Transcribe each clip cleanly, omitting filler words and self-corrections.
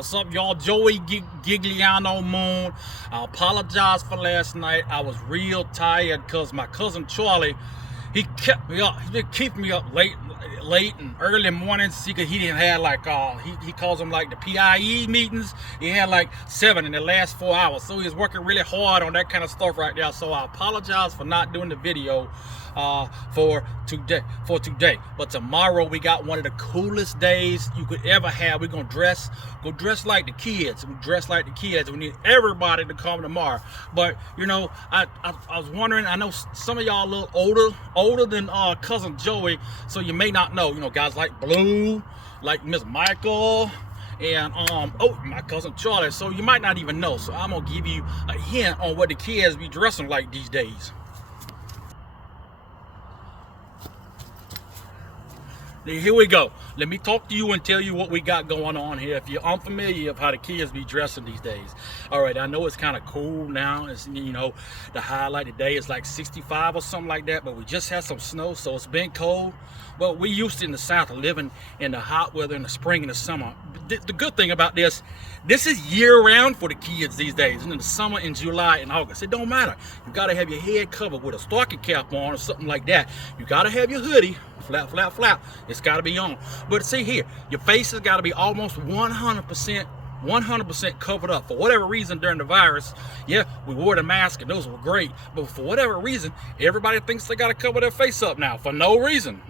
What's up, y'all? Joey Gigliano Moon. I apologize for last night. I was real tired because my cousin Charlie, he kept me up. He been keeping me up late and early mornings. He didn't have like he calls them like the PIE meetings. He had like 7 in the last 4 hours, so he was working really hard on that kind of stuff right now. So I apologize for not doing the video for today. But tomorrow we got one of the coolest days you could ever have. We're gonna go dress like the kids. We dress like the kids. We need everybody to come tomorrow. But you know, I was wondering. I know some of y'all a little older than cousin Joey, so you may not know. You know, guys like Blue, like Miss Michael, and my cousin Charlie. So you might not even know. So I'm gonna give you a hint on what the kids be dressing like these days. Here we go. Let me talk to you and tell you what we got going on here if you're unfamiliar of how the kids be dressing these days. All right, I know it's kind of cool now. It's, you know, the highlight today is like 65 or something like that, but we just had some snow, so it's been cold. Well, we used to in the South living in the hot weather in the spring and the summer. The good thing about this is year-round for the kids these days. In the summer, in July and August, it don't matter. You gotta have your head covered with a stocking cap on or something like that. You gotta have your hoodie, flap. It's gotta be on. But see here, your face has gotta be almost 100% covered up. For whatever reason during the virus, yeah, we wore the mask and those were great, but for whatever reason, everybody thinks they gotta cover their face up now for no reason.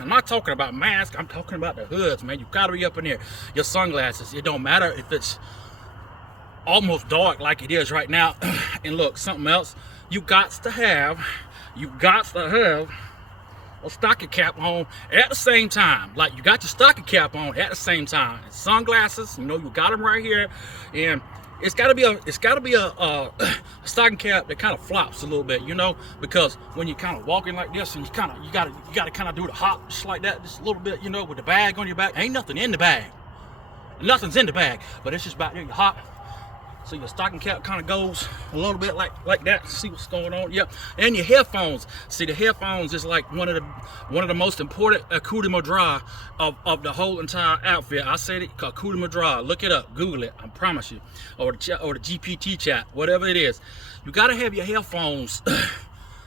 I'm not talking about masks, I'm talking about the hoods, man. You gotta be up in there. Your sunglasses, it don't matter if it's almost dark like it is right now. And look, something else, you got to have a stocking cap on at the same time. Like, you got your stocking cap on at the same time. And sunglasses, you know, you got them right here, and it's got to be a stocking cap that kind of flops a little bit, you know, because when you're kind of walking like this and you got to kind of do the hop just like that, just a little bit, you know, with the bag on your back. Ain't nothing in the bag. Nothing's in the bag, but it's just about there. You hop. So your stocking cap kind of goes a little bit like that. See what's going on. Yep. And your headphones. See, the headphones is like one of the most important accoutrement of the whole entire outfit. I said it, accoutrement. Look it up, Google it. I promise you. Or the GPT chat, whatever it is. You gotta have your headphones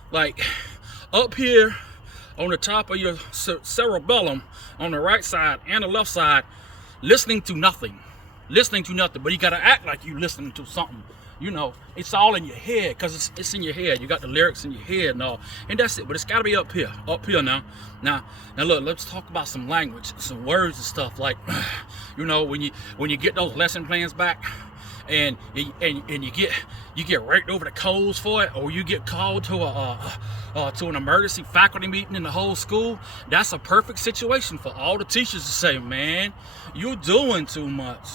like up here on the top of your cerebellum on the right side and the left side, listening to nothing, but you gotta act like you listening to something. You know, it's all in your head because it's in your head. You got the lyrics in your head and all, and that's it. But it's gotta be up here now. Now look, let's talk about some language, some words and stuff. Like, you know, when you get those lesson plans back, and you get raked over the coals for it, or you get called to an emergency faculty meeting in the whole school, that's a perfect situation for all the teachers to say, man, you're doing too much,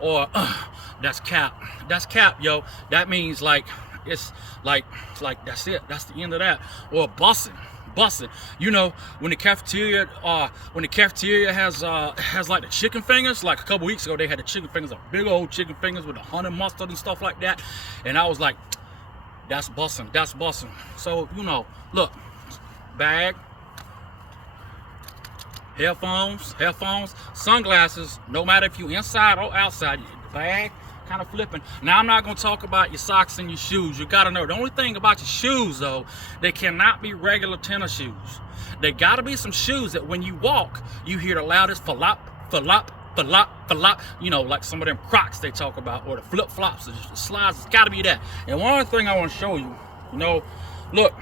or that's cap, yo. That means like it's like that's it, that's the end of that. Or busing. You know, when the cafeteria has like the chicken fingers. Like a couple weeks ago, they had the chicken fingers, a big old chicken fingers with the honey mustard and stuff like that. And I was like, that's busing. So, you know, look, bag, headphones, sunglasses. No matter if you inside or outside, the bag kind of flipping. Now, I'm not going to talk about your socks and your shoes. You got to know, the only thing about your shoes, though, they cannot be regular tennis shoes. They got to be some shoes that when you walk, you hear the loudest flop. You know, like some of them Crocs they talk about, or the flip-flops, the slides. It's got to be that. And one other thing I want to show you, you know, look,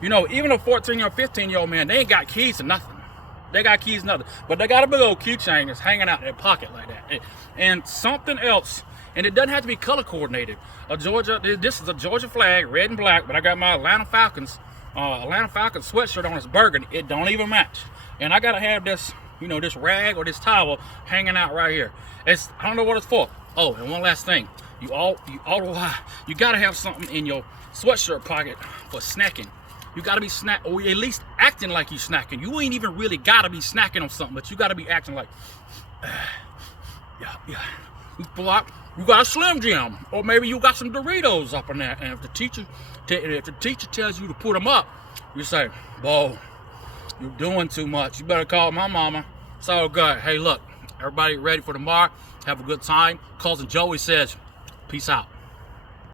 you know, even a 14 or 15-year-old man, they ain't got keys to nothing. They got keys, nothing. But they got a big old keychain that's hanging out in their pocket like that. And something else. And it doesn't have to be color coordinated. This is a Georgia flag, red and black, but I got my Atlanta Falcons sweatshirt on. It's burgundy. It don't even match. And I gotta have this, you know, this rag or this towel hanging out right here. I don't know what it's for. Oh, and one last thing. You gotta have something in your sweatshirt pocket for snacking. You gotta be or at least acting like you snacking. You ain't even really gotta be snacking on something, but you gotta be acting like, yeah. You got a Slim Jim, or maybe you got some Doritos up in there. And if the teacher tells you to put them up, you say, "Whoa, you're doing too much. You better call my mama." It's all good. Hey, look, Everybody ready for tomorrow? Have a good time. Cousin Joey says, peace out.